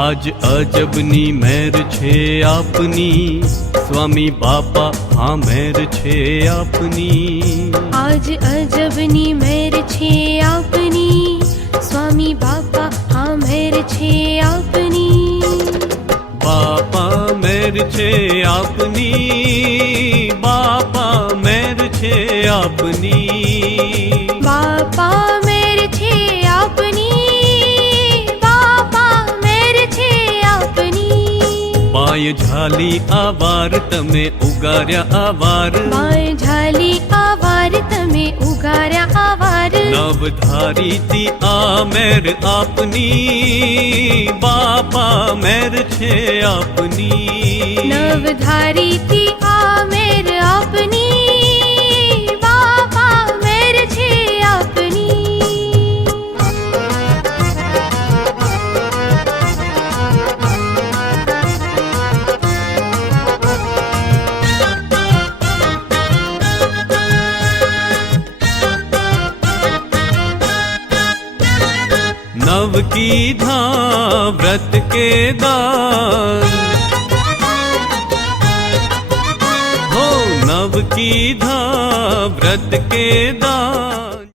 આજ અજબની મેર છે આપની, સ્વામી બાપા હા મેર છે આપની. આજ અજબની મેર છે આપની, સ્વામી બાપા હા મેર છે આપની. બાપા મેર છે આપની, બાપા મેર છે આપની. બાપા મેર છે આપની, બાપા મેર છે આપની. બાય ઝાલી આવાર તમે ઉગાર્યા આવાર, બાય ઝાલી આવાર તમે ઉગાર્યા આવાર. નવધારીથી આ મેર આપની, બાપા મેર છે આપની. નવધારીથી આ મેર આપની, બાપા મેર છે આપની. नव की धा व्रत के दान, हो नव की धा व्रत के दान.